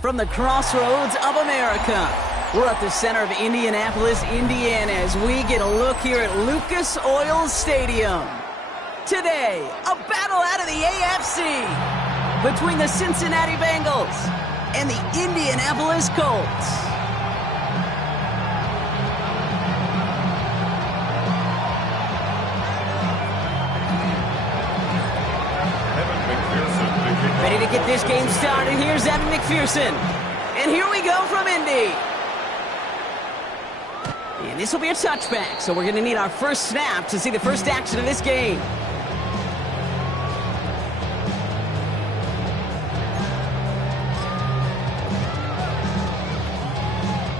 From the crossroads of America, we're at the center of Indianapolis, Indiana, as we get a look here at Lucas Oil Stadium. Today, a battle out of the AFC between the Cincinnati Bengals and the Indianapolis Colts. Ready to get this game started. Here's Evan McPherson. And here we go from Indy. And this will be a touchback, so we're going to need our first snap to see the first action of this game.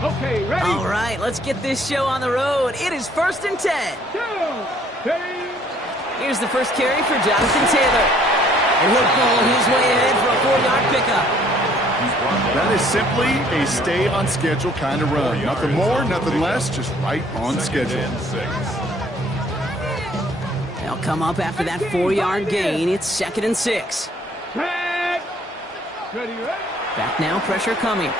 Okay, ready? All right, let's get this show on the road. It is 1st and 10. Here's the first carry for Jonathan Taylor. And he'll pull his way ahead for a 4-yard pickup. That is simply a stay on schedule kind of run. Nothing more, nothing less, just right on schedule. They'll come up after that 4-yard gain. It's 2nd and 6. Back now, pressure coming.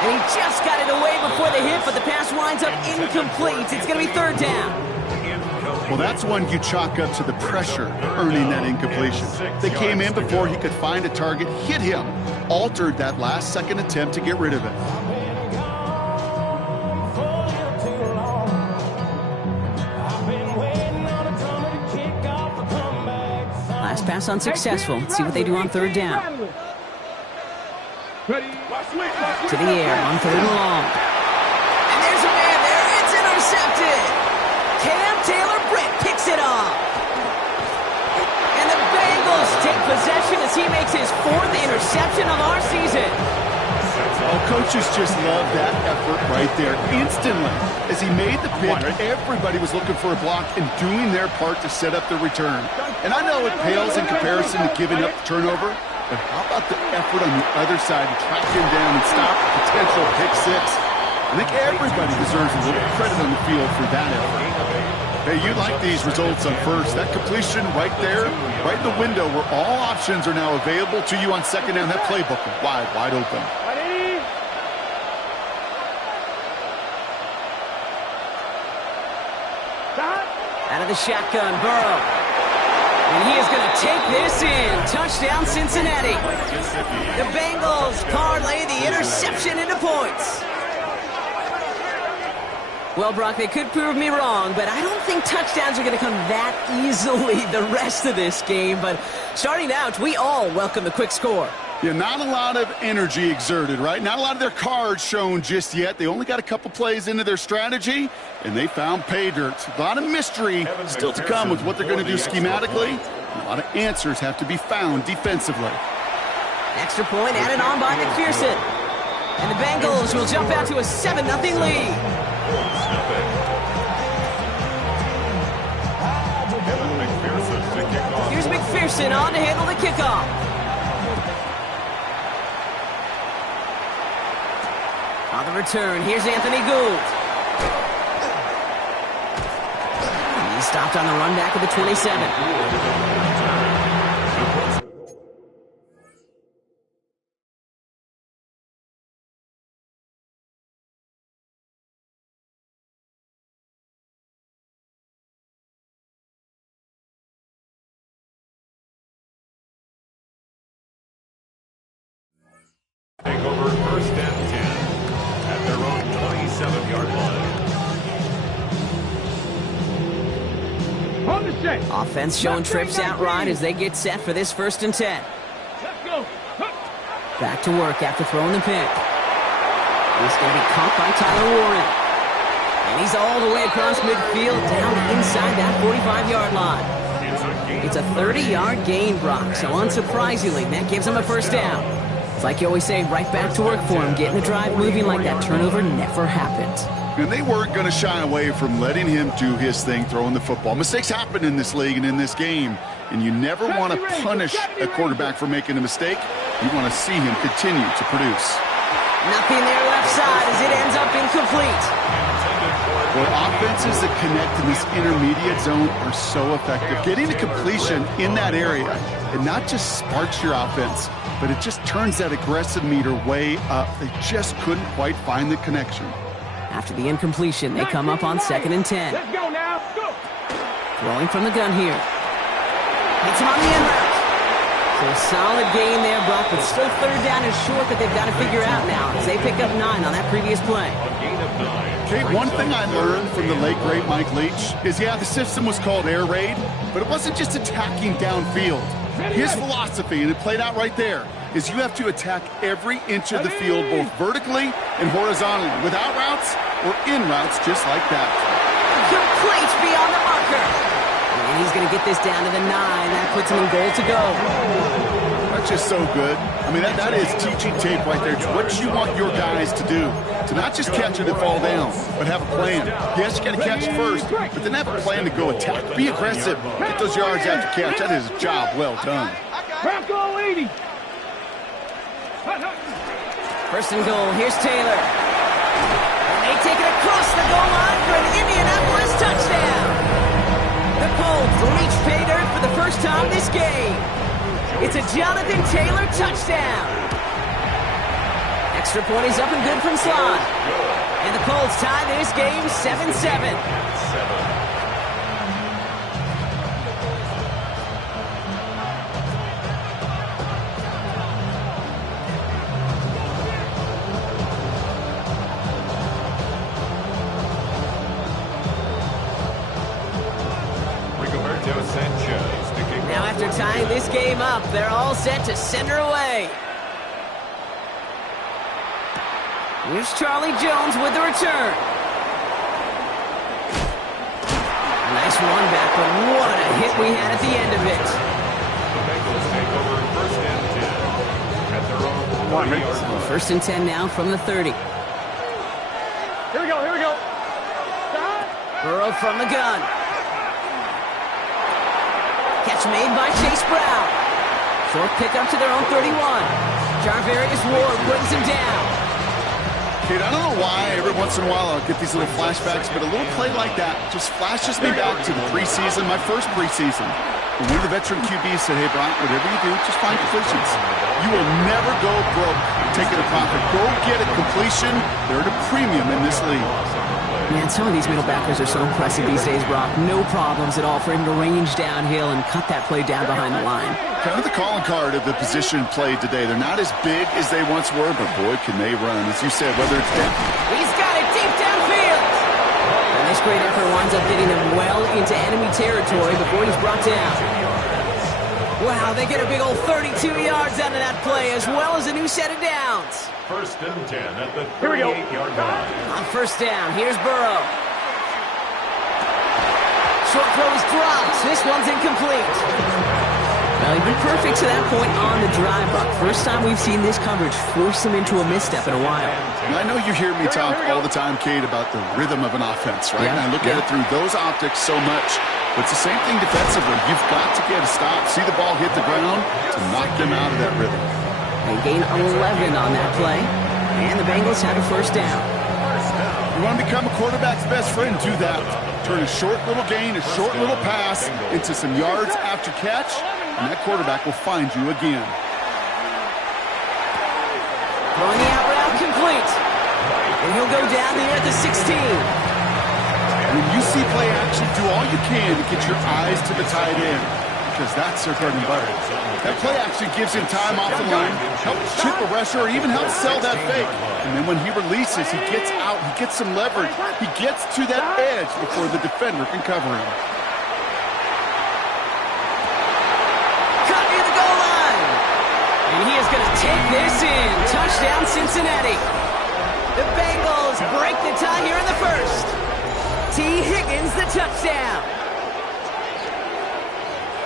And he just got it away before the hit, but the pass winds up incomplete. It's going to be 3rd down. Well, that's one you chalk up to the pressure earning that incompletion. They came in before he could find a target, hit him, altered that last-second attempt to get rid of it. Last pass unsuccessful. Let's see what they do on 3rd down. To the air on 3rd and long. And there's a man there. It's intercepted. Cam Taylor-Britt picks it off. And the Bengals take possession as he makes his 4th interception of our season. Oh, coaches just love that effort right there. Instantly, as he made the pick, everybody was looking for a block and doing their part to set up the return. And I know it pales in comparison to giving up the turnover, but how about the effort on the other side to track him down and stop a potential pick 6? I think everybody deserves a little credit on the field for that effort. Hey, you like these results on first. That completion right there, right in the window where all options are now available to you on 2nd down. That playbook is wide open. Out of the shotgun, Burrow. And he is going to take this in. Touchdown, Cincinnati. The Bengals parlay the interception into points. Well, Brock, they could prove me wrong, but I don't think touchdowns are going to come that easily the rest of this game. But starting out, we all welcome the quick score. Yeah, not a lot of energy exerted, right? Not a lot of their cards shown just yet. They only got a couple plays into their strategy, and they found pay dirt. A lot of mystery still to come with what they're going to do schematically. A lot of answers have to be found defensively. Extra point added on by McPherson. And the Bengals will jump out to a 7-0 lead. Here's McPherson on to handle the kickoff. On the return, here's Anthony Gould. He stopped on the run back of the 27. Take over 1st and 10 at their own 27-yard line. On the set. Offense showing trips out right as they get set for this 1st and 10. Let's go. Back to work after throwing the pick. He's going to be caught by Tyler Warren. And he's all the way across midfield down inside that 45-yard line. It's a 30-yard gain, Brock, so unsurprisingly, that gives him a 1st down. It's like you always say, right back to work for him, getting the drive moving like that turnover never happened. And they weren't going to shy away from letting him do his thing, throwing the football. Mistakes happen in this league and in this game, and you never want to punish a quarterback for making a mistake. You want to see him continue to produce. Nothing there left side as it ends up incomplete. Well, offenses that connect in this intermediate zone are so effective. Getting a completion in that area, it not just sparks your offense, but it just turns that aggressive meter way up. They just couldn't quite find the connection. After the incompletion, they come up on 2nd and 10. Let's go now. Go. Throwing from the gun here. Hits him on the end route. So a solid gain there, Brock, but still 3rd down and short that they've got to figure out now as they pick up 9 on that previous play. Okay, one thing I learned from the late, great Mike Leach is, yeah, the system was called air raid, but it wasn't just attacking downfield. His philosophy, and it played out right there, is you have to attack every inch of the field, both vertically and horizontally, without routes or in routes just like that. Complete beyond the marker. And he's going to get this down to the 9. That puts him in goal to go. That's just so good. I mean, that is teaching tape right there. It's what you want your guys to do. To not just catch it and fall down, but have a plan. Yes, you got to catch it first, but then have a plan to go attack. Be aggressive. Get those yards after catch. That is a job well done. Bronco 80. 1st and goal. Here's Taylor. And they take it across the goal line for an Indianapolis touchdown. The Colts reach pay dirt for the first time this game. It's a Jonathan Taylor touchdown. Extra point is up and good from Slot. And the Colts tie this game 7-7. Now after tying this game up, they're all set to send her away. Here's Charlie Jones with the return. Nice run back, but what a hit we had at the end of it. The Bengals take over 1st and 10 at their own 30-yard line. 1st and 10 now from the 30. Here we go. Here we go. Stop. Burrow from the gun. Catch made by Chase Brown. Short pickup to their own 31. Jarvarius Ward brings him down. Kid, I don't know why every once in a while I'll get these little flashbacks, but a little play like that just flashes me back to the preseason, my first preseason. When one of the veteran QBs said, hey, Brock, whatever you do, just find completions. You will never go broke taking a profit. Go get a completion. They're at a premium in this league. Man, some of these middle backers are so impressive these days, Brock. No problems at all for him to range downhill and cut that play down behind the line. Kind of the calling card of the position played today. They're not as big as they once were, but boy, can they run. As you said, whether it's down. He's got it deep downfield. And this great effort winds up getting them well into enemy territory before he's brought down. Wow, they get a big old 32 yards out of that play, as well as a new set of downs. 1st and 10 at the 38-yard line. On 1st down, here's Burrow. Short throw is dropped. This one's incomplete. Well, he's been perfect to that point on the drive, Buck. First time we've seen this coverage force him into a misstep in a while. And I know you hear me talk all the time, Kate, about the rhythm of an offense, right? Yeah, and I look at it through those optics so much. But it's the same thing defensively. You've got to get a stop, see the ball hit the ground to knock them out of that rhythm. They gain 11 on that play, and the Bengals have a 1st down. You want to become a quarterback's best friend, do that. Turn a short little gain, a short little pass into some yards after catch, and that quarterback will find you again. Throwing the out route complete. And he'll go down there at the 16. When you see play action, do all you can to get your eyes to the tight end, because that's their bread and butter. That play action gives him time off the line, helps chip a rusher, or even helps sell that fake. And then when he releases, he gets out, he gets some leverage. He gets to that edge before the defender can cover him. Cut near the goal line. And he is going to take this in. Touchdown, Cincinnati. The Bengals break the tie here in the 1st. T. Higgins, the touchdown.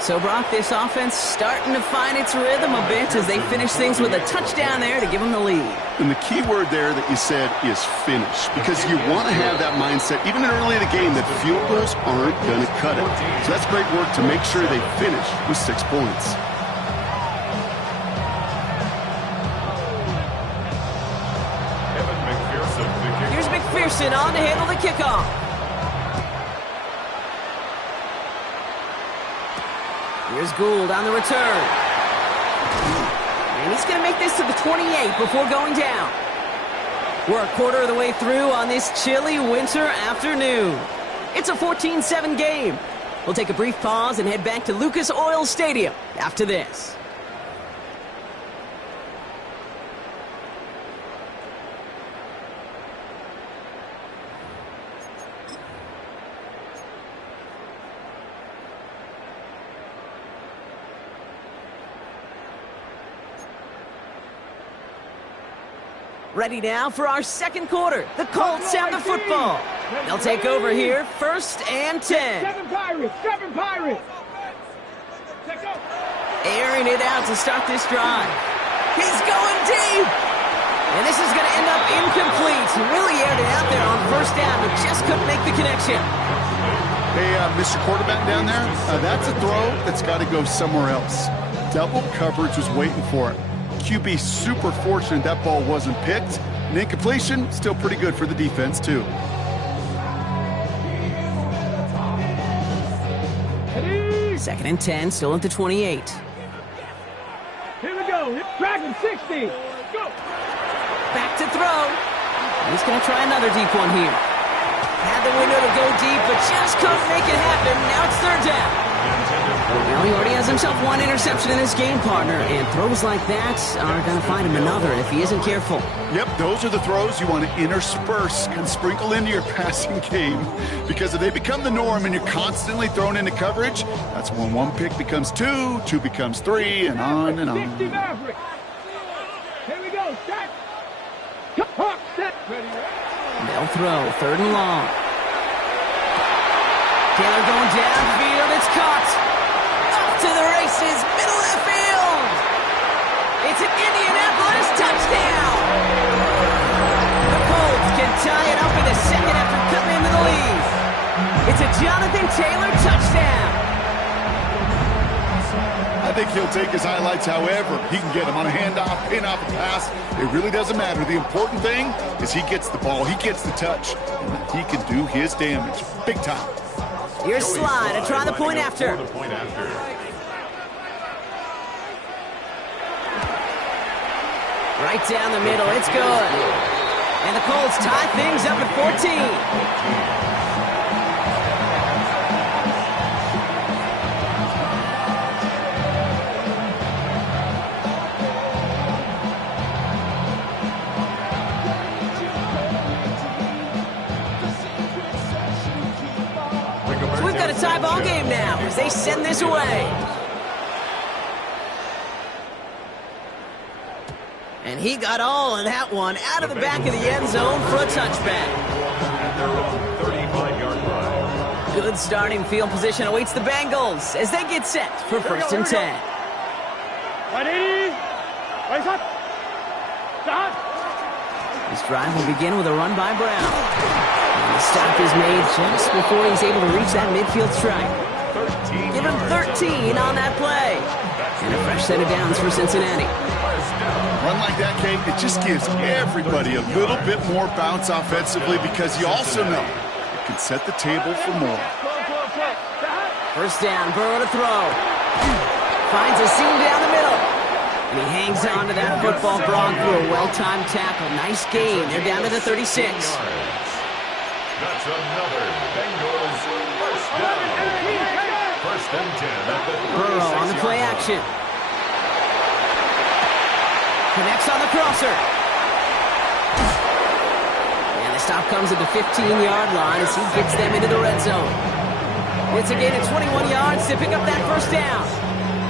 So, Brock, this offense starting to find its rhythm a bit as they finish things with a touchdown there to give them the lead. And the key word there that you said is finish, because you want to have that mindset, even early in the game, that field goals aren't going to cut it. So that's great work to make sure they finish with 6 points. Wilson on to handle the kickoff. Here's Gould on the return. And he's going to make this to the 28 before going down. We're a quarter of the way through on this chilly winter afternoon. It's a 14-7 game. We'll take a brief pause and head back to Lucas Oil Stadium after this. Ready now for our second quarter. The Colts have the football. They'll take over here, 1st and 10. Seven Pirates. Airing it out to start this drive. He's going deep. And this is going to end up incomplete. Really aired it out there on 1st down, but just couldn't make the connection. Hey, Mr. Quarterback down there, that's a throw that's got to go somewhere else. Double coverage was waiting for it. QB super fortunate that ball wasn't picked. And incompletion, still pretty good for the defense, too. Second and 10, still at the 28. Here we go. Dragon 60. Go. Back to throw. He's going to try another deep one here. Had the window to go deep, but just couldn't make it happen. Now it's 3rd down. Well, he already has himself one interception in this game, partner, and throws like that are going to find him another if he isn't careful. Yep, those are the throws you want to intersperse and sprinkle into your passing game. Because if they become the norm and you're constantly thrown into coverage, that's when one pick becomes two, two becomes three, and on and on. 60 Mavericks. Here we go. Set. Ready. They'll throw 3rd and long. Taylor going downfield. It's caught. Up to the races. Middle of the field. It's an Indianapolis touchdown. The Colts can tie it up in the second after coming into the lead. It's a Jonathan Taylor touchdown. I think he'll take his highlights however he can get them on a handoff, pin-off, a pass. It really doesn't matter. The important thing is he gets the ball, he gets the touch, and he can do his damage. Big time. Here's Slide to try the point after. Right down the middle, it's good. And the Colts tie things up at 14. So we've got a tie ball game now as they send this away. And he got all of that one out of the back of the end zone for a touchback. Good starting field position awaits the Bengals as they get set for 1st and 10. Ready. Raise up. Stop. This drive will begin with a run by Brown. And the stop is made just before he's able to reach that midfield strike. Give him 13 on that play. And a fresh set of downs for Cincinnati. Run like that, Kate, it just gives everybody a little bit more bounce offensively because you also know it can set the table for more. 1st down, Burrow to throw. Finds a seam down the middle. And he hangs on to that football Bronc for a well-timed tackle. Nice gain. They're down to the 36. That's another Bengals 1st down. 1st and 10 at the 36. Burrow on the play action. Connects on the crosser. And the stop comes at the 15-yard line as he gets them into the red zone. It's a gain of 21 yards to pick up that 1st down.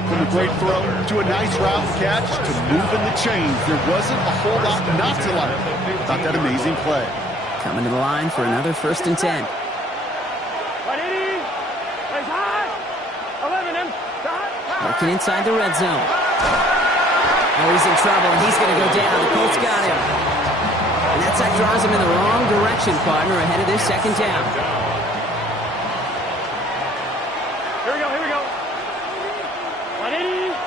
From a great throw to a nice route catch to moving the chains, there wasn't a whole lot not to like about that amazing play. Coming to the line for another 1st and 10. 180. Raise high. 11 and stop. Working inside the red zone. Oh, he's in trouble, and he's going to go down. The Colts got him. And that sack drives him in the wrong direction, partner, ahead of this 2nd down. Here we go. 180. 11.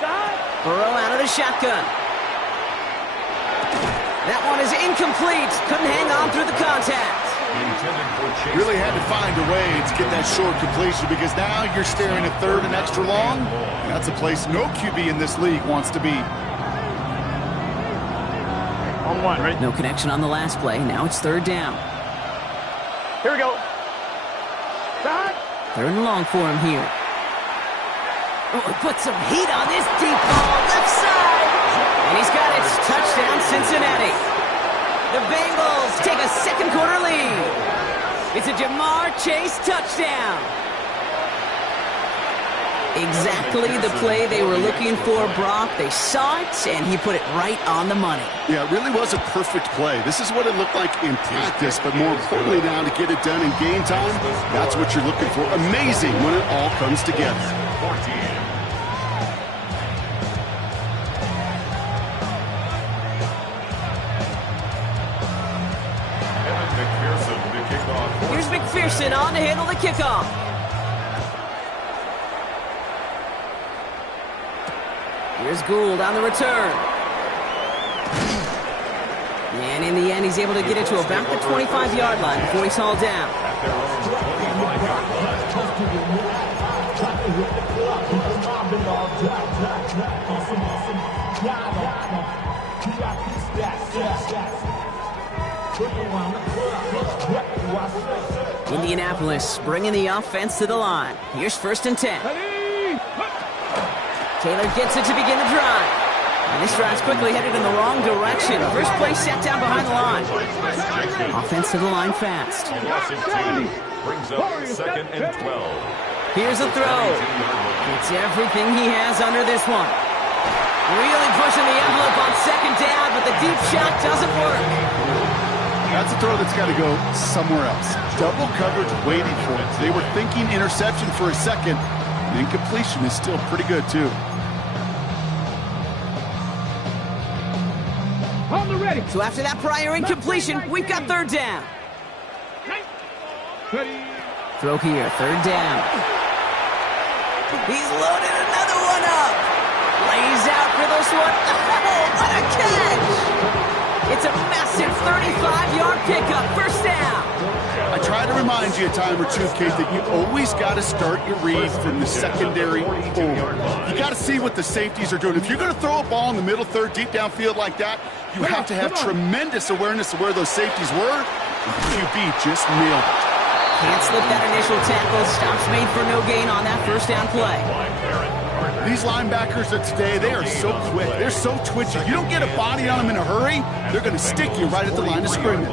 Stop. Burrow out of the shotgun. That one is incomplete. Couldn't hang on through the contact. Really had to find a way to get that short completion because now you're staring at third and extra long. And that's a place no QB in this league wants to be. On one, right? No connection on the last play. Now it's third down. Here we go. Start. Third and long for him here. Oh, put some heat on this deep ball, left side. And he's got it. Touchdown, Cincinnati. The Bengals take a second quarter lead. It's a Jamar Chase touchdown. Exactly the play they were looking for, Brock. They saw it, and he put it right on the money. Yeah, it really was a perfect play. This is what it looked like in practice, but more importantly now to get it done in game time, that's what you're looking for. Amazing when it all comes together. 14. Here's McPherson on to handle the kickoff. Here's Gould on the return. And in the end, he's able to get it to about the 25-yard line before he's hauled down. At their own 25-yard Indianapolis bringing the offense to the line. Here's first and 10. Taylor gets it to begin the drive. And this drive's quickly headed in the wrong direction. First play set down behind the line. Offense to the line fast. brings up second and 12. Here's a throw. It's everything he has under this one. Really pushing the envelope on second down, but the deep shot doesn't work. That's a throw that's got to go somewhere else. Double coverage waiting for it. They were thinking interception for a second. The incompletion is still pretty good, too. On the ready. So after that prior incompletion, we've got third down. Ready. Throw here, third down. He's loaded another one up. Lays out for this one. Oh, what a catch! It's a massive 35-yard pickup, first down. I try to remind you a time or two, Kate, that you always got to start your read from the secondary forward. You got to see what the safeties are doing. If you're going to throw a ball in the middle third, deep downfield like that, you have to have tremendous awareness of where those safeties were. QB just nailed it. Can't slip that initial tackle. Stops made for no gain on that first down play. These linebackers of today, they are so quick. They're so twitchy. You don't get a body on them in a hurry, they're going to stick you right at the line of scrimmage.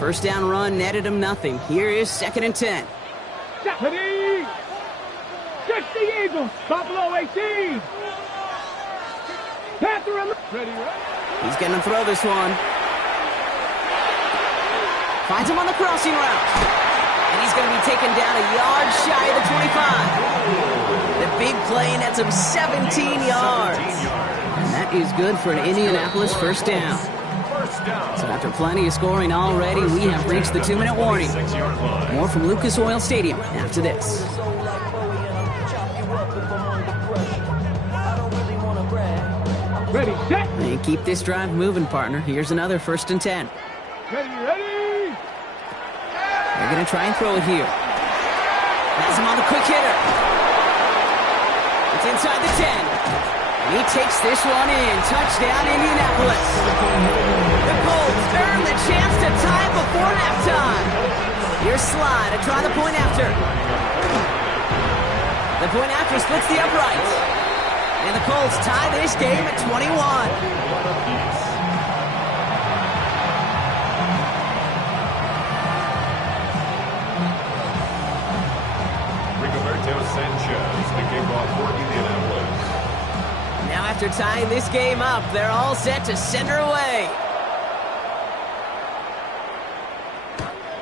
First down run netted him nothing. Here is second and 10. Ready. 60 Eagles. Buffalo 18. Panther ready, right? He's going to throw this one. Finds him on the crossing route. And he's going to be taken down a yard shy of the 25. The big play nets him 17 yards. And that is good for an Indianapolis first down. So after plenty of scoring already, we have reached the 2-minute warning. More from Lucas Oil Stadium after this. Ready, set. And keep this drive moving, partner. Here's another first and 10. Ready. They're going to try and throw it here. Has him on the quick hitter. It's inside the 10. And he takes this one in. Touchdown, Indianapolis. The Colts earn the chance to tie it before halftime. Here's Slide to try the point after. The point after splits the upright. And the Colts tie this game at 21. Rigoberto Sanchez, the kickoff for Indianapolis. Now after tying this game up, they're all set to send her away.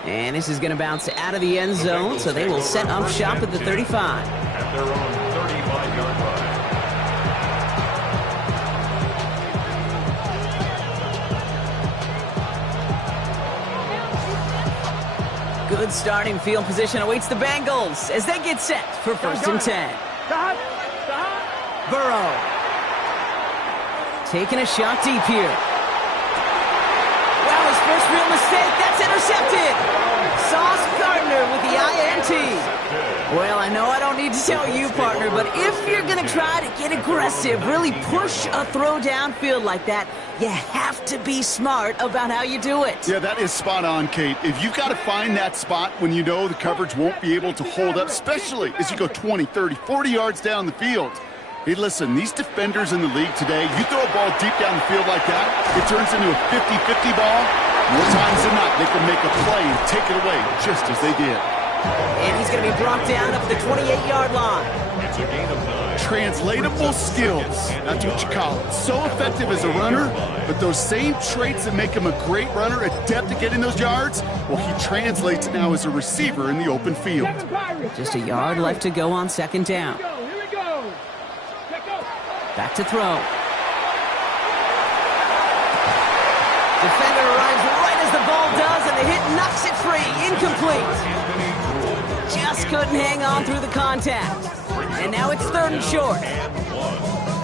And this is going to bounce out of the end zone, so they will set up shop at the 35. At their own 35-yard line. Good starting field position awaits the Bengals as they get set for 1st and 10. Stop. Burrow. Taking a shot deep here. Wow, his first real mistake. That's intercepted. Sauce Gardner with the INT. Well, I know I don't need to tell you, partner, but if you're going to try to get aggressive, really push a throw downfield like that, you have to be smart about how you do it. Yeah, that is spot on, Kate. If you've got to find that spot when you know the coverage won't be able to hold up, especially as you go 20, 30, 40 yards down the field. Hey, listen, these defenders in the league today, you throw a ball deep down the field like that, it turns into a 50-50 ball. More times than not, they can make a play and take it away just as they did. And he's going to be brought down up the 28-yard line. It's a gain of 9. Translatable skills, that's what you call it. So effective as a runner, but those same traits that make him a great runner, adept at getting those yards, well, he translates it now as a receiver in the open field. Just a yard left to go on 2nd down. Here we go. Back to throw. Defender arrives right as the ball does, and the hit knocks it free. Incomplete. Just couldn't hang on through the contact. And now it's 3rd and short.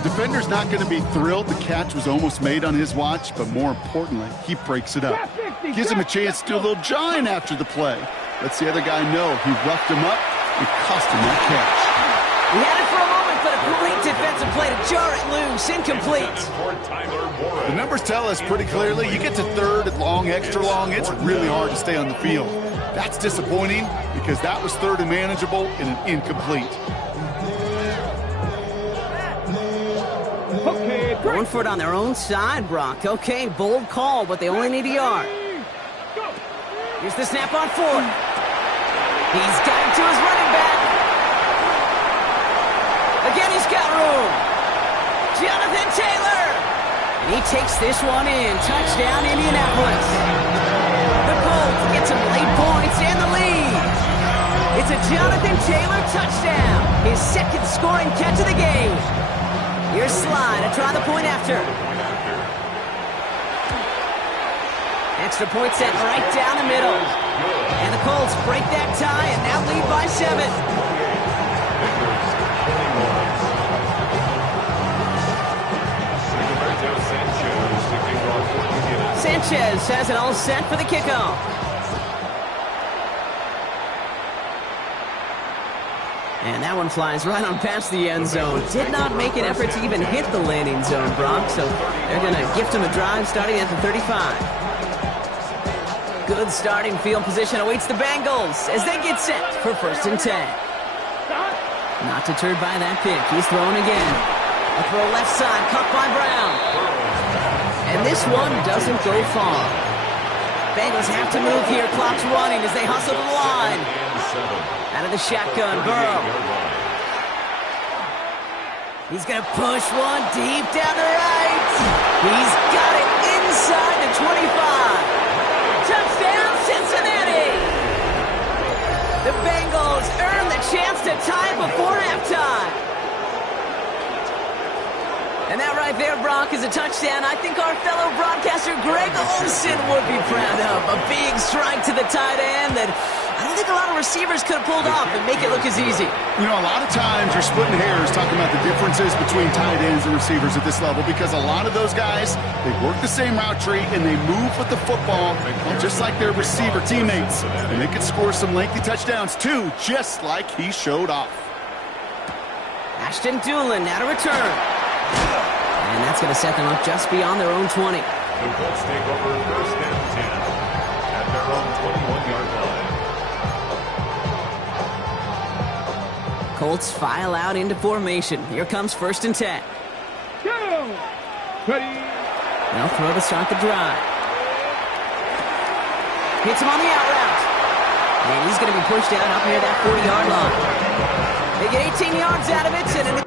Defender's not going to be thrilled the catch was almost made on his watch, but more importantly, he breaks it up. Gives him a chance to do a little jawing after the play. Lets the other guy know he roughed him up and cost him that catch. He had it for a moment, but a great defensive play to jar it loose. Incomplete. The numbers tell us pretty clearly, you get to 3rd and long, extra long, it's really hard to stay on the field. That's disappointing because that was 3rd and manageable and an incomplete. Going for it on their own side, Brock. Okay, bold call, but they only need a yard. Here's the snap on 4th. He's got it to his running back. Again, he's got room. Jonathan Taylor. And he takes this one in. Touchdown, Indianapolis. The Colts get some late points and the lead. It's a Jonathan Taylor touchdown. His 2nd scoring catch of the game. Here's Slide to try the point after. Extra point set right down the middle. And the Colts break that tie and now lead by 7. Sanchez has it all set for the kickoff. And that one flies right on past the end zone. Did not make an effort to even hit the landing zone, Brock, so they're going to gift him a drive starting at the 35. Good starting field position awaits the Bengals as they get set for 1st and 10. Not deterred by that pick. He's throwing again. A throw left side, caught by Brown. And this one doesn't go far. Bengals have to move here. Clock's running as they hustle to the line. Out of the shotgun, Burrow. He's going to push one deep down the right. He's got it inside the 25. Touchdown, Cincinnati. The Bengals earn the chance to tie before halftime. And that right there, Brock, is a touchdown I think our fellow broadcaster Greg Olsen would be proud of. A big strike to the tight end that I don't think a lot of receivers could have pulled off and make it look as easy. You know, a lot of times you're splitting hairs talking about the differences between tight ends and receivers at this level because a lot of those guys, they work the same route tree and they move with the football just like their receiver teammates. And they can score some lengthy touchdowns too, just like he showed off. Ashton Dulin now to return. And that's going to set them up just beyond their own 20. The Colts take over 1st and 10 at their own 21-yard line. Colts file out into formation. Here comes 1st and 10. Go! Ready? They'll throw to start the drive. Hits him on the out route. And he's going to be pushed out up near that 40-yard line. They get 18 yards out of it, and an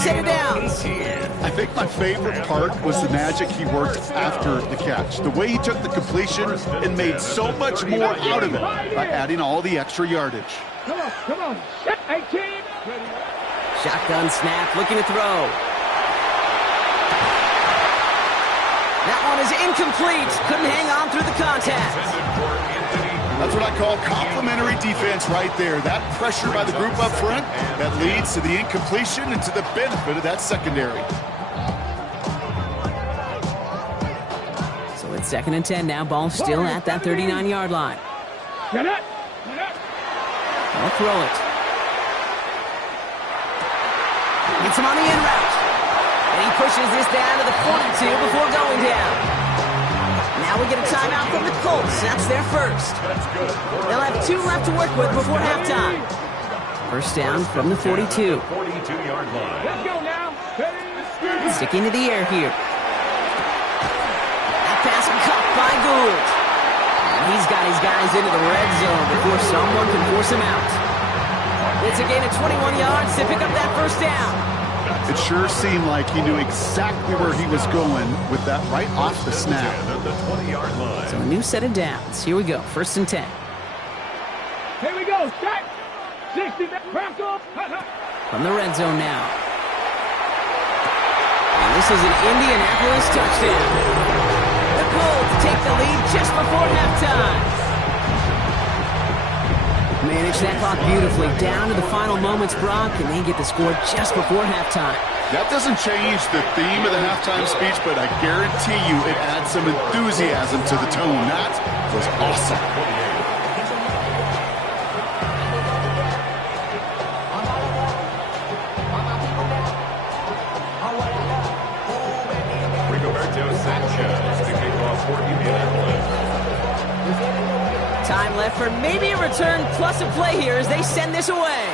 Set it down. I think my favorite part was the magic he worked after the catch. The way he took the completion and made so much more out of it by adding all the extra yardage. Come on. Set 18. Shotgun snap, looking to throw. That one is incomplete. Couldn't hang on through the contact. That's what I call complimentary defense right there. That pressure by the group up front that leads to the incompletion and to the benefit of that secondary. So it's 2nd and 10 now. Ball still at that 39-yard line. Get it. I'll throw it. Gets him on the in route. And he pushes this down to the 42 before going down. Now we get a timeout from the Colts. That's their first. They'll have 2 left to work with before halftime. First down from the 42. 42-yard line. Let's go now. Sticking to the air here. That pass caught by Gould. And he's got his guys into the red zone before someone can force him out. It's a gain of 21 yards to pick up that first down. It sure seemed like he knew exactly where he was going with that right off the snap. The 20-yard line. So a new set of downs. Here we go. 1st and 10. Here we go. Set. 60. Crack up. From the red zone now. And this is an Indianapolis touchdown. The Colts take the lead just before halftime. Manage that clock beautifully down to the final moments, Brock, and they get the score just before halftime. That doesn't change the theme of the halftime speech, but I guarantee you it adds some enthusiasm to the tone. That was awesome. Rigoberto Sanchez to kick off for Indianapolis. Time left for maybe a return plus a play here as they send this away.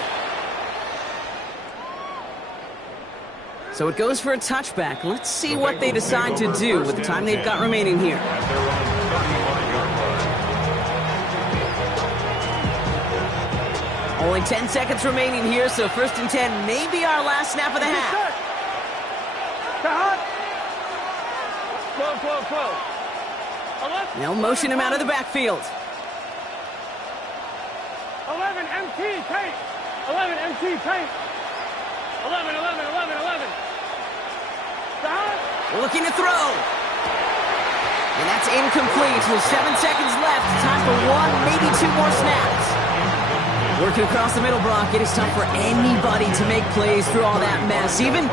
So it goes for a touchback. Let's see what they decide to do with the time they've got remaining here. At their own 31-yard line. Only 10 seconds remaining here, so 1st and 10 may be our last snap of the half. Close. They'll motion him out of the backfield. 11 MT paint. 11 MT paint. 11. Stop. Looking to throw. And that's incomplete with 7 seconds left. Time for 1, maybe 2 more snaps. Working across the middle, Brock. It is tough for anybody to make plays through all that mess, even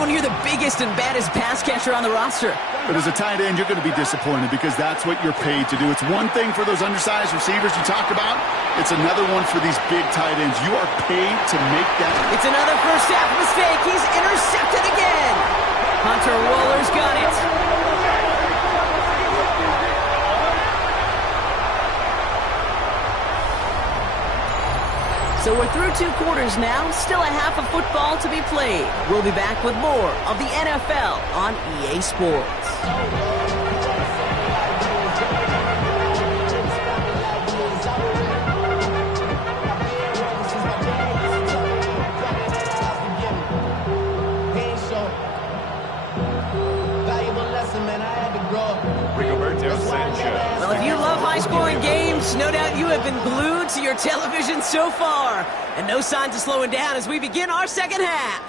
when you're the biggest and baddest pass catcher on the roster. But as a tight end, you're going to be disappointed because that's what you're paid to do. It's one thing for those undersized receivers you talk about. It's another one for these big tight ends. You are paid to make that. It's another first half mistake. He's intercepted again. Hunter Waller's got it. So we're through 2 quarters now. Still a half of football to be played. We'll be back with more of the NFL on EA Sports. Rigoberto Sanchez. Well, if you love high-scoring games, no doubt you have been glued to your television so far. And no signs of slowing down as we begin our second half.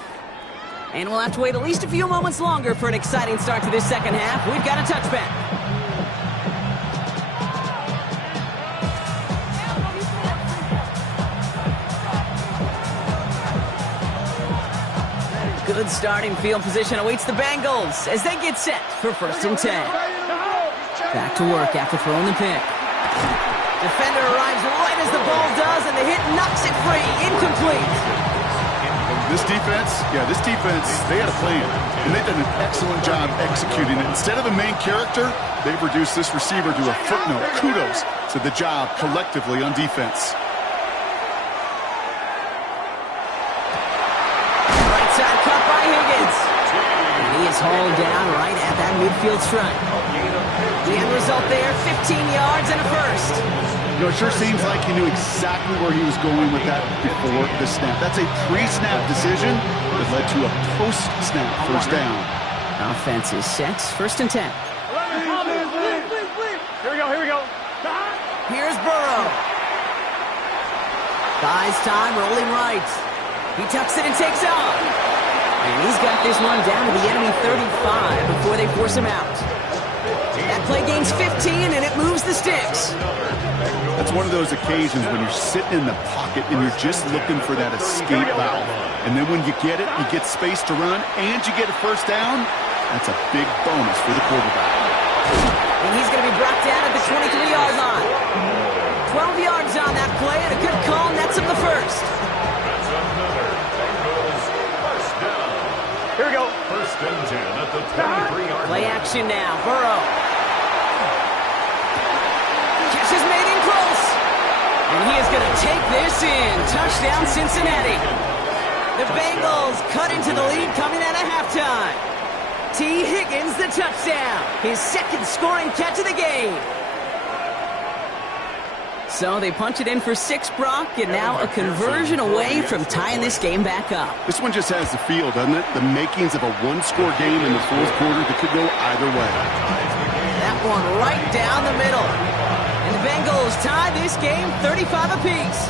And we'll have to wait at least a few moments longer for an exciting start to this second half. We've got a touchback. Good starting field position awaits the Bengals as they get set for 1st and 10. Back to work after throwing the pick. Defender arrives right as the ball does, and the hit knocks it free. Incomplete. This defense, they had a plan, and they've done an excellent job executing it. Instead of a main character, they've reduced this receiver to a footnote. Kudos to the job collectively on defense. Right side cut by Higgins. And he is hauled down right at that midfield stripe. The end result there, 15 yards and a first. You know, it sure seems like he knew exactly where he was going with that before the snap. That's a pre-snap decision, that led to a post-snap first down. Offense is set. First and 10. Here we go, here we go. Here's Burrow. Buys time, rolling right. He tucks it and takes off. And he's got this one down to the enemy 35 before they force him out. That play gains 15, and it moves the sticks. That's one of those occasions when you're sitting in the pocket and you're just looking for that escape valve. And then when you get it, you get space to run, and you get a first down. That's a big bonus for the quarterback. And he's going to be brought down at the 23-yard line. 12 yards on that play, and a good call nets up the first. Here we go. First and 10 at the 23-yard line. Play action now. Burrow. Catch is made in close. And he is going to take this in. Touchdown, Cincinnati. The Bengals cut into the lead coming out of halftime. T. Higgins, the touchdown. His second scoring catch of the game. So they punch it in for 6, Brock, and now a conversion away from tying this game back up. This one just has the feel, doesn't it? The makings of a one-score game in the fourth quarter that could go either way. That one right down the middle. And the Bengals tie this game 35 apiece.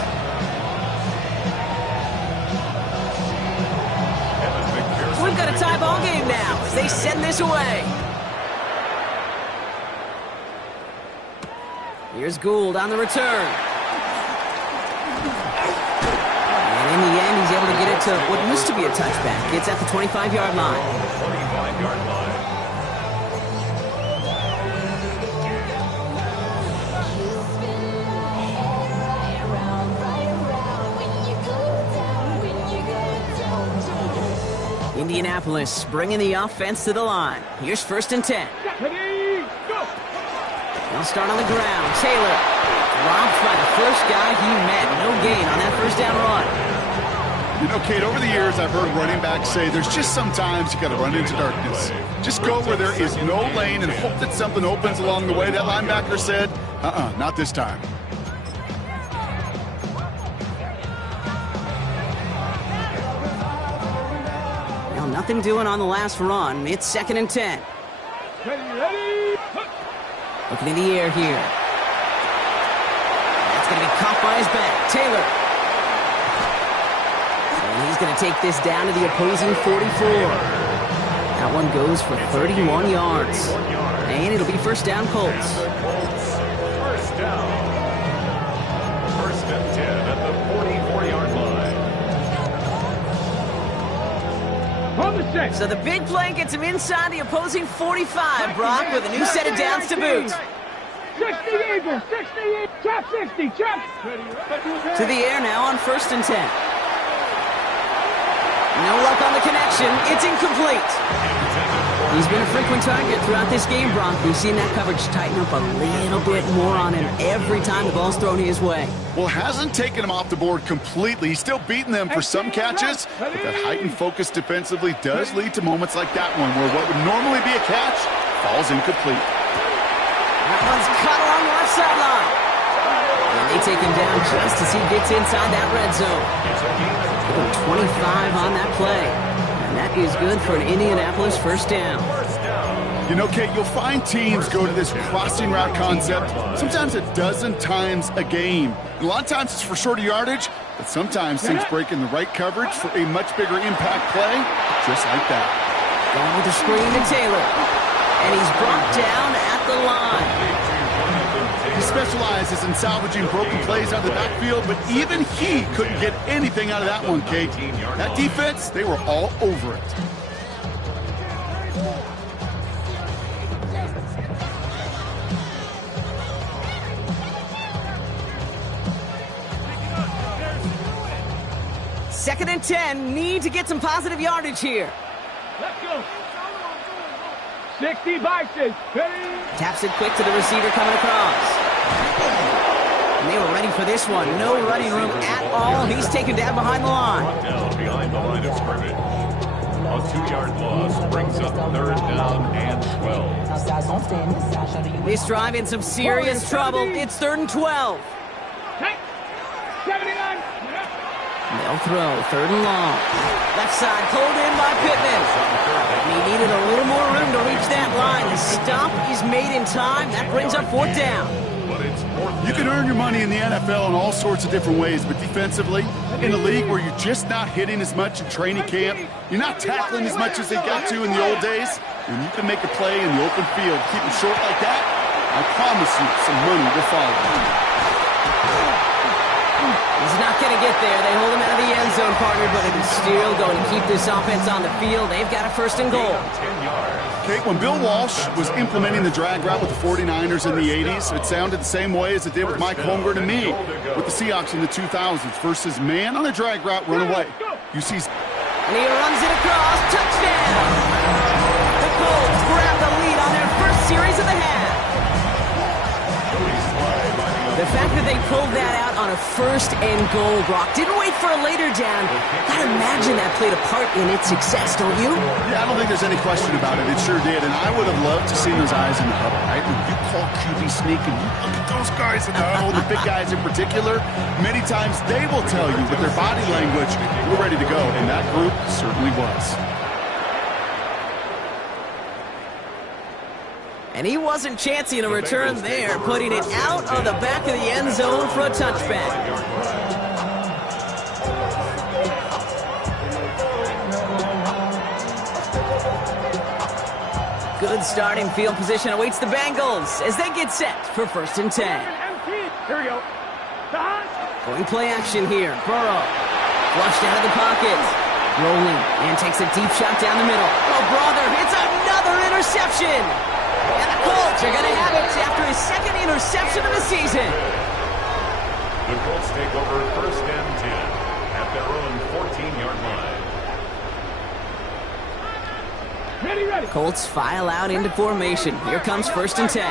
We've got a tie ball game now as they send this away. Here's Gould on the return. And in the end, he's able to get it to what used to be a touchback. It's at the 25-yard line. 25-yard line. Indianapolis bringing the offense to the line. Here's first and 10. They'll start on the ground. Taylor robbed by the first guy he met. No gain on that first down run. You know, Kate, over the years, I've heard running backs say there's just sometimes you got to run into darkness. Just go where there is no lane and hope that something opens along the way. That linebacker said, not this time. Well, nothing doing on the last run. It's second and 10. Looking in the air here. That's going to be caught by his back. Taylor. And he's going to take this down to the opposing 44. That one goes for 31 yards. And it'll be first down, Colts. First down. First and 10 at the 44-yard line. So the big play gets him inside the opposing 45, Brock, with a new set of downs to boot. 60 Eagles, 60, chop 60, chop. To the air now on first and 10. No luck on the connection. It's incomplete. He's been a frequent target throughout this game, Brock. We've seen that coverage tighten up a little bit more on him every time the ball's thrown his way. Well, hasn't taken him off the board completely. He's still beating them for some catches, but that heightened focus defensively does lead to moments like that one where what would normally be a catch falls incomplete. That one's cut along the left sideline. And they take him down just as he gets inside that red zone. 25 on that play. And that is good for an Indianapolis first down. You know, Kate, you'll find teams go to this crossing route concept sometimes a dozen times a game. And a lot of times it's for shorter yardage, but sometimes things break in the right coverage for a much bigger impact play, just like that. Going with the screen to Taylor. And he's brought down at the line. He specializes in salvaging broken plays out of the backfield, but even he couldn't get anything out of that one, Kate. That defense, they were all over it. Second and 10, need to get some positive yardage here. Let's go. 60 Bison. Taps it quick to the receiver coming across. And they were ready for this one. No running room at all. He's taken down behind the line. Down behind the line of scrimmage. A 2-yard loss brings up third down and 12. This drive in some serious trouble. It's third and 12. Hey, 79. They'll throw, 3rd and long. Left side, pulled in by Pittman. And he needed a little more room to reach that line. The stop is made in time. That brings up 4th down. You can earn your money in the NFL in all sorts of different ways, but defensively, in a league where you're just not hitting as much in training camp, you're not tackling as much as they got to in the old days, when you can make a play in the open field, keep it short like that, I promise you some money will follow. He's not going to get there. They hold him out of the end zone, partner, but it is still going to keep this offense on the field. They've got a 1st and goal. Kate, when Bill Walsh was implementing the drag route with the 49ers in the 80s, it sounded the same way as it did with Mike Holmgren and me with the Seahawks in the 2000s versus man on a drag route, run away. You see... And he runs it across. Touchdown! The Colts grab the lead on their first series of the half. The fact that they pulled that out on a 1st and goal, Brock, didn't wait for a later down. Gotta imagine that played a part in its success, don't you? Yeah, I don't think there's any question about it. It sure did, and I would have loved to see those eyes in the huddle, right? When you call QB sneak and you look at those guys in the huddle, the big guys in particular, many times they will tell you with their body language, we're ready to go, and that group certainly was. And he wasn't chancing a return there, putting it out of the back of the end zone for a touchback. Good starting field position awaits the Bengals as they get set for 1st and 10. Here we go. Going play action here. Burrow. Flushed out of the pocket. Rolling and takes a deep shot down the middle. Oh, brother, it's another interception. And the Colts are going to have it after his 2nd interception of the season. The Colts take over 1st and 10 at their own 14-yard line. Ready. Colts file out into formation. Here comes 1st and 10.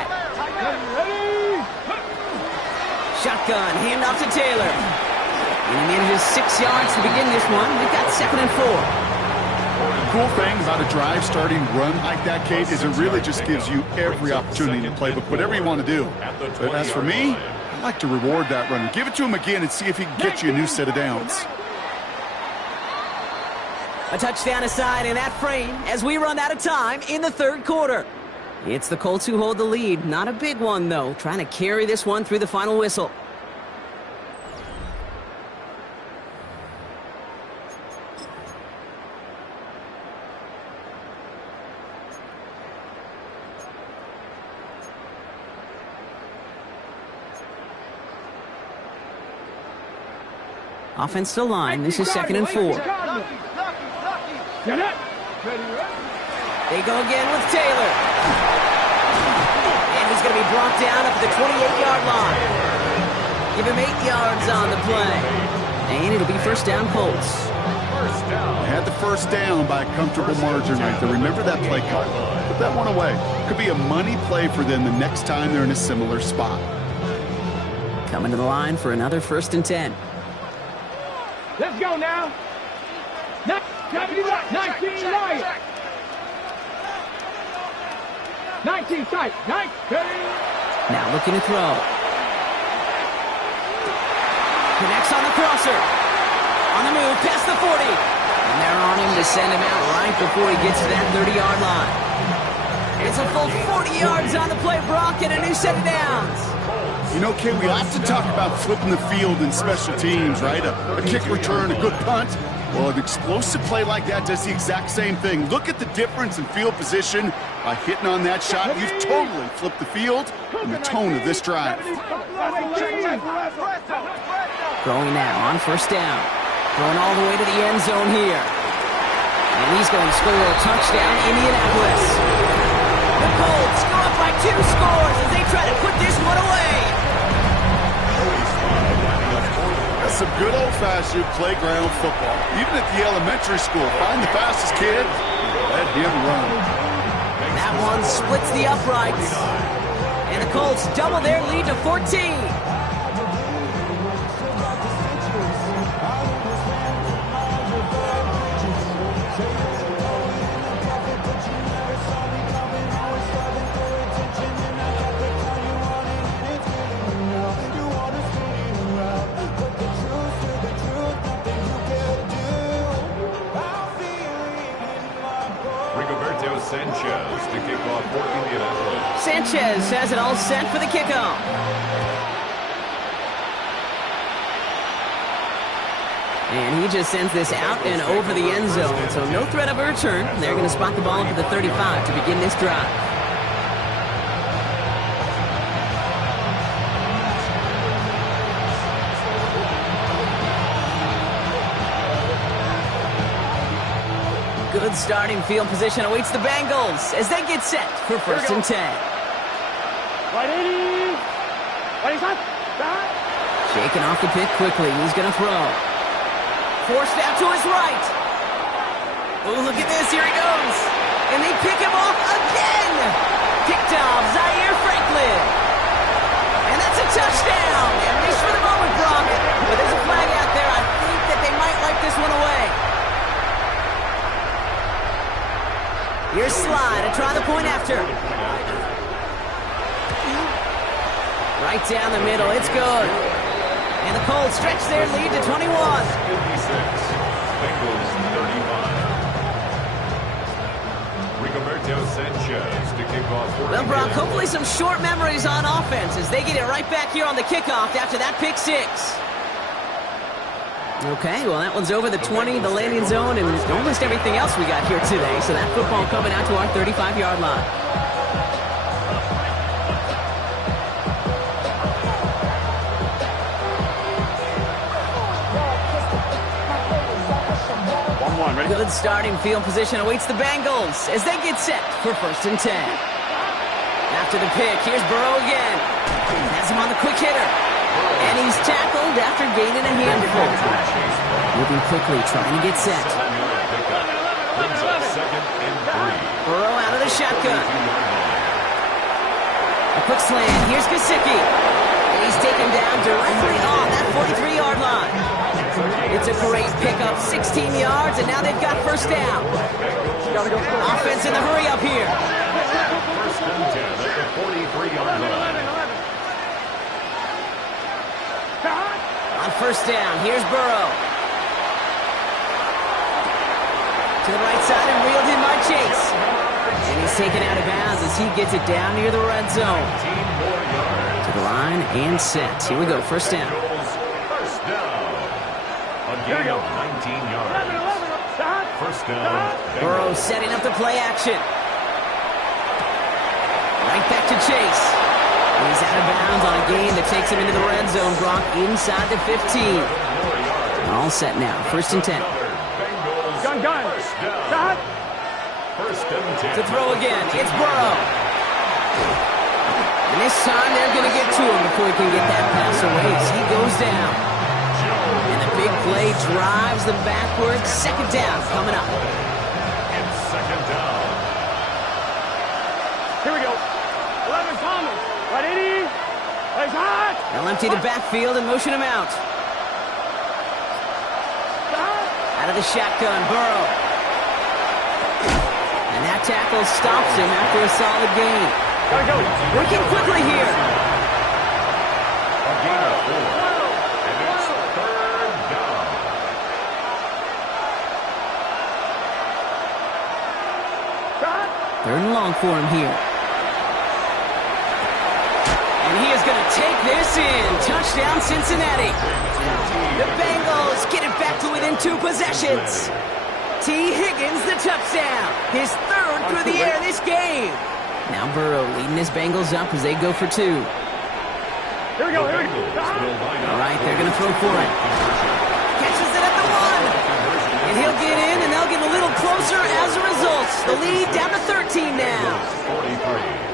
Shotgun, handoff to Taylor. And he manages 6 yards to begin this one. We've got 2nd and 4. The cool thing about a drive starting run like that, Kate, is it really just gives you every opportunity to play, but whatever you want to do. But as for me, I like to reward that runner. Give it to him again and see if he can get you a new set of downs. A touchdown aside in that frame as we run out of time in the 3rd quarter. It's the Colts who hold the lead. Not a big one, though. Trying to carry this one through the final whistle. Offensive line. This is 2nd and 4. They go again with Taylor. And he's going to be brought down up at the 28-yard line. Give him 8 yards on the play. And it'll be 1st down Colts. They had the 1st down by a comfortable margin right there. Remember that play call. Put that one away. Could be a money play for them the next time they're in a similar spot. Coming to the line for another 1st and 10. Let's go now. 19 right. 19 tight. 19. Now looking to throw. Connects on the crosser. On the move, past the 40. And they're on him to send him out right before he gets to that 30-yard line. It's a full 40 yards on the play, Brock, and a new set of downs. You know, Kid, we often talk about flipping the field in special teams, right? A kick return, a good punt. Well, an explosive play like that does the exact same thing. Look at the difference in field position by hitting on that shot. You've totally flipped the field and the tone of this drive. Throwing now on 1st down. Throwing all the way to the end zone here. And he's going to score a touchdown, Indianapolis. The Colts go up by 2 scores as they try to put this one away. That's some good old-fashioned playground football. Even at the elementary school, find the fastest kid and let him run. That one splits the uprights. And the Colts double their lead to 14. Sanchez to kick off for Indianapolis. Sanchez has it all set for the kickoff. And he just sends this out and over the end zone, so no threat of a return. They're going to spot the ball up at the 35 to begin this drive. Good starting field position awaits the Bengals as they get set for first and 10. Right 80. Right shot. Back. Shaking off the pick quickly. He's going to throw. Forced out to his right. Oh, look at this. Here he goes. And they pick him off again. Picked off Zaire Franklin. And that's a touchdown. At least for the moment, Brock. But there's a flag out there. I think that they might wipe this one away. Here's Slide to try the point after. Right down the middle. It's good. And the Colts stretch their lead to 21. 56. Bengals 35. Rigoberto Sanchez to kick off for Well, Brock, hopefully some short memories on offense as they get it right back here on the kickoff after that pick six. Okay, well, that one's over the 20, the landing zone, and almost everything else we got here today. So that football coming out to our 35-yard line. Good starting field position awaits the Bengals as they get set for first and 10. After the pick, here's Burrow again. Has him on the quick hitter. And he's tackled after gaining a handful. Moving quickly, trying to get set. Burrow out of the shotgun. A quick slant. Here's Gesicki. And he's taken down directly on that 43-yard line. It's a great pickup, 16 yards, and now they've got first down. Offense in the hurry up here. First and 10 at the 43-yard line. On first down, here's Burrow. To the right side and reeled in by Chase. And he's taken out of bounds as he gets it down near the red zone. To the line and set. Here we go, first down. First down. A gain of 19 yards. First down. Burrow setting up the play action. Right back to Chase. He's out of bounds on a gain that takes him into the red zone. Brock inside the 15. All set now. First and 10. Gun. Shot. First and 10. To throw again. It's Burrow. And this time they're going to get to him before he can get that pass away as he goes down. And the big play drives them backwards. Second down coming up. And second down. Here we go. 11 Thomas. Right 80. Right shot. They'll empty the backfield and motion him out. Out of the shotgun, Burrow. And that tackle stops him after a solid gain. Gotta go. Working quickly here. A gain of 4. And it's third down. Third and long for him here. And he is going to take this in. Touchdown, Cincinnati. The Bengals get it back to within 2 possessions. T. Higgins, the touchdown. His third through the air this game. Now Burrow leading his Bengals up as they go for 2. Here we go. Bengals will line up. All right, they're going to throw for it. Catches it at the 1. And he'll get in, and they'll get a little closer as a result. The lead down to 13 now. 43.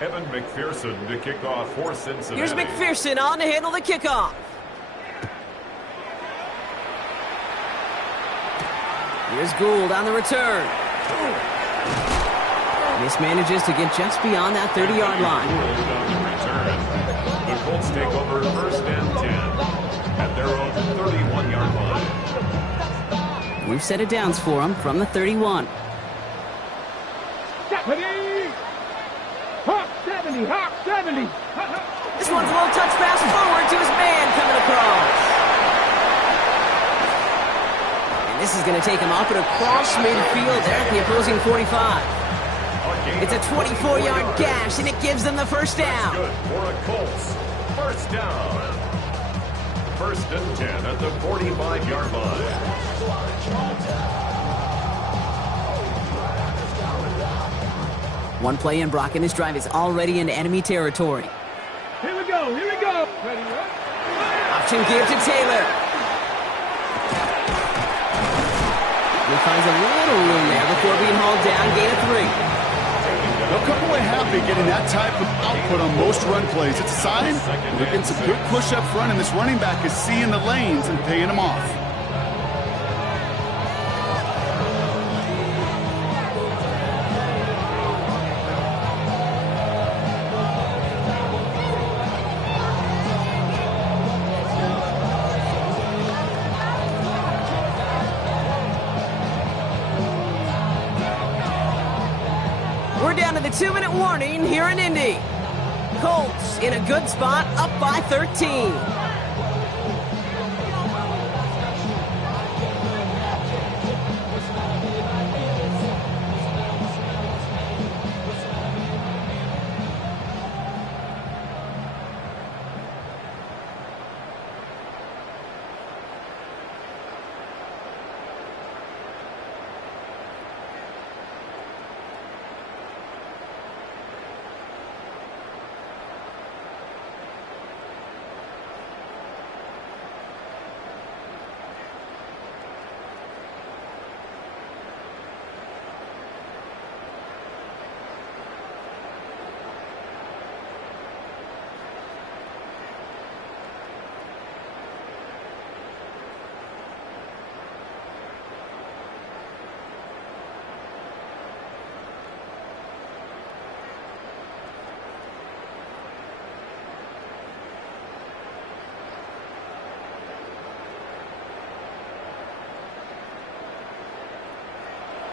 Evan McPherson to kick off for Cincinnati. Here's McPherson on to handle the kickoff. Here's Gould on the return. Mismanages to get just beyond that 30-yard line. The Colts take over first and 10 at their own 31-yard line. We've set it downs for him from the 31. Deputy. Hawk 7. 70, hop, 70. This one's a little touch pass forward to his man coming across. And this is going to take him up and across midfield there at the opposing 45. It's a 24-yard gash, and it gives them the first down. Good for a Colts. First down. First and 10 at the 45-yard line. One play in, Brock, and this drive is already into enemy territory. Here we go, here we go. Ready, Option give to Taylor. He finds a little room there before being hauled down, gain of 3. They'll come away happy getting that type of output on most run plays. It's a sign they're getting some good push up front, and this running back is seeing the lanes and paying them off. We're down to the 2-minute warning here in Indy. Colts in a good spot, up by 13.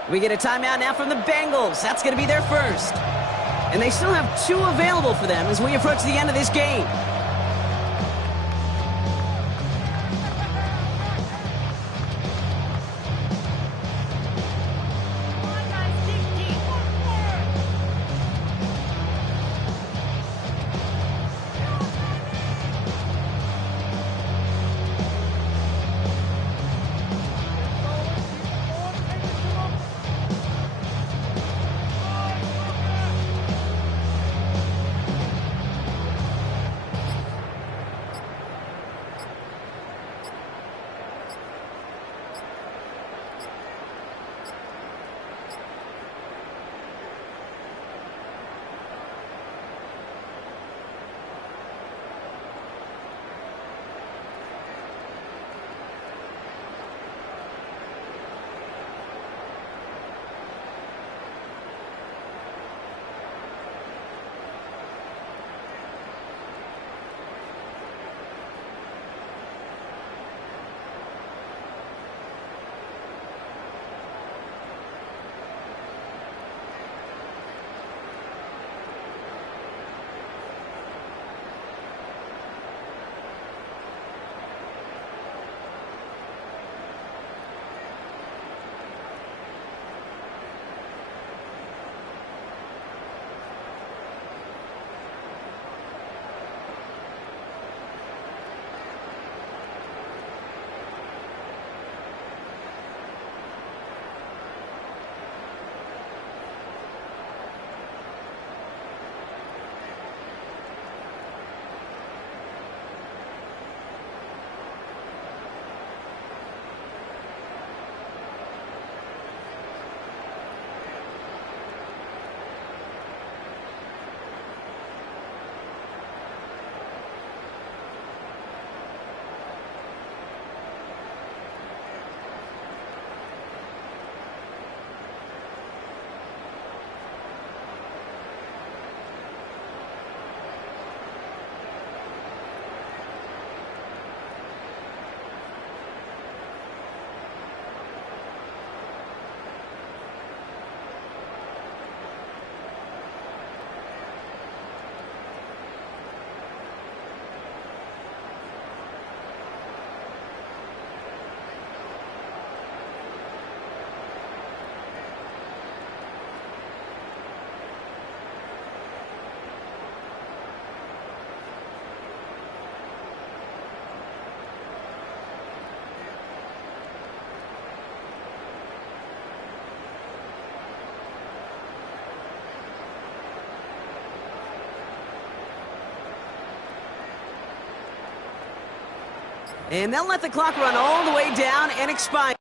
We get a timeout now from the Bengals. That's going to be their first. And they still have 2 available for them as we approach the end of this game. And they'll let the clock run all the way down and expire.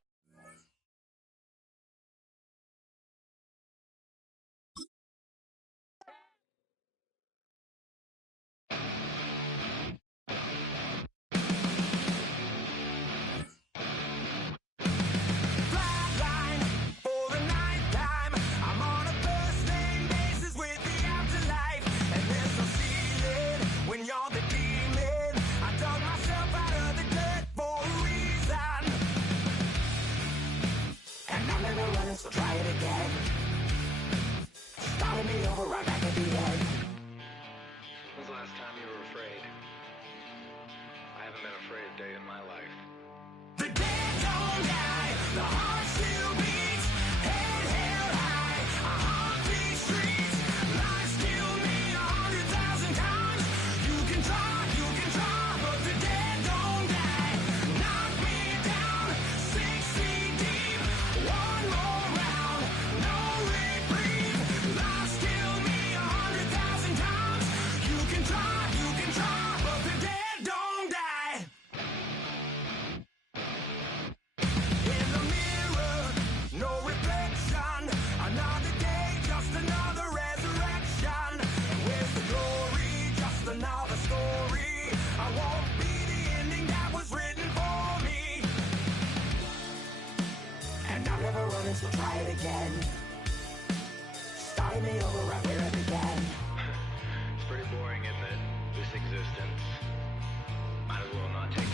So try it again. Starting me over right back at the end. When was the last time you were afraid? I haven't been afraid a day in my life. The dead don't die, the heart still beats, head held high, I haunt these streets, lies kill me 100,000 times. You can try, but the dead don't die. Knock me down 6 feet deep, one more round, no reprieve. Lies kill me 100,000 times. You can try, but the dead don't die. In the mirror, no reflection. Another day, just another resurrection. Where's the glory? Just another story. I won't be the ending that was written for me. And I'm never running, so try it again. Starting me over right where I began. It's pretty boring, isn't it? This existence. Might as well not take